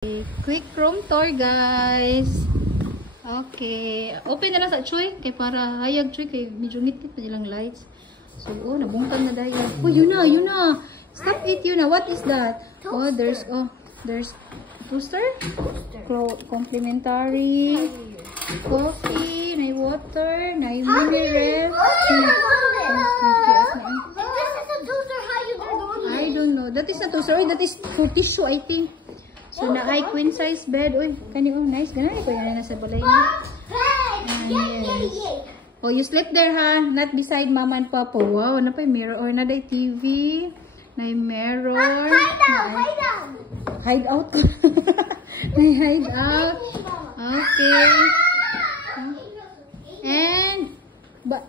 Quick room tour, guys. Okay. Open na lang sa Choy. Kay para hayag Choy. Kay medyo ngitit pa nilang lights. So, nabungkan na dahil. Oh, yun na. Stop it, yun na. What is that? Toaster. There's toaster? Complimentary. Coffee. Na water. Na mini ref. I don't know. That is not toaster. That is for tissue, I think. So, na ay queen size bed. Uy, kani nice. Ganun ko yan nasa balay niya. Yes. Oh, you sleep there, ha? Not beside mama and papa. Wow, na pa yung mirror. Or na day TV. Na yung mirror. Hide out. Hide out. May hide out. Okay. And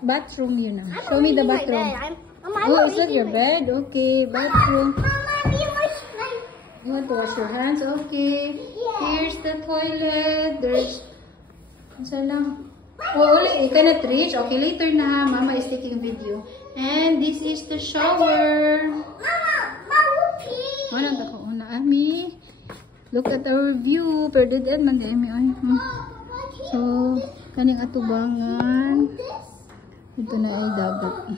bathroom yun na. Show me the bathroom. Oh, is that your bed? Okay, bathroom. You want to wash your hands? Okay. Here's the toilet. There's... Saan lang? Oh, you cannot reach. Okay, later na ha. Mama is taking video. And this is the shower. Ano ko? Una, Ami. Look at our view. Pero dito man di Ami. So, kaning atubangan. Ito na ay dagat.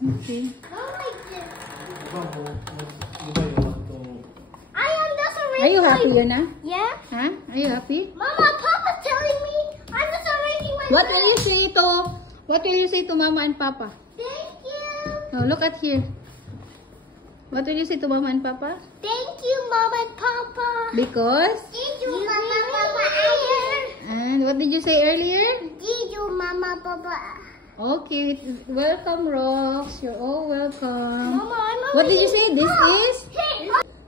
Okay. Are you happy, Yuna? Yeah. Huh? Are you happy? Mama, Papa's telling me I'm just arranging my What will you say to Mama and Papa? Thank you. No, look at here. What will you say to Mama and Papa? Thank you, Mama and Papa. Because? Thank you, Mama, Papa. And what did you say earlier? Thank you, Mama, Papa. Okay, welcome, Rox. You're all welcome. Mama, I'm What did you say? This is?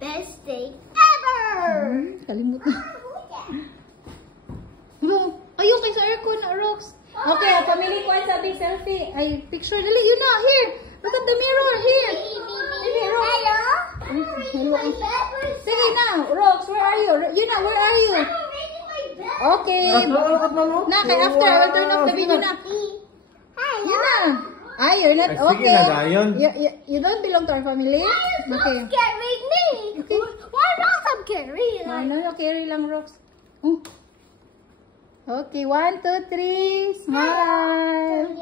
Best day ever. Kalimutan. No, ayaw kay sa aircon, Rox. Okay, family ko sabi selfie. Ay, picture dali. Yun na, here. Look at the mirror, here. Hello. Hello. Sige na, Rox, where are you? Yun na, where are you? I'm arranging my bed. Okay. Na, kay after, I will turn off the video na. Yun na. Ay, you're not okay. You don't belong to our family? Okay. Carry me. Okay. Why not I'm carrying? No, carry lang, Rox. Oh. Okay, 1, 2, 3. Smile.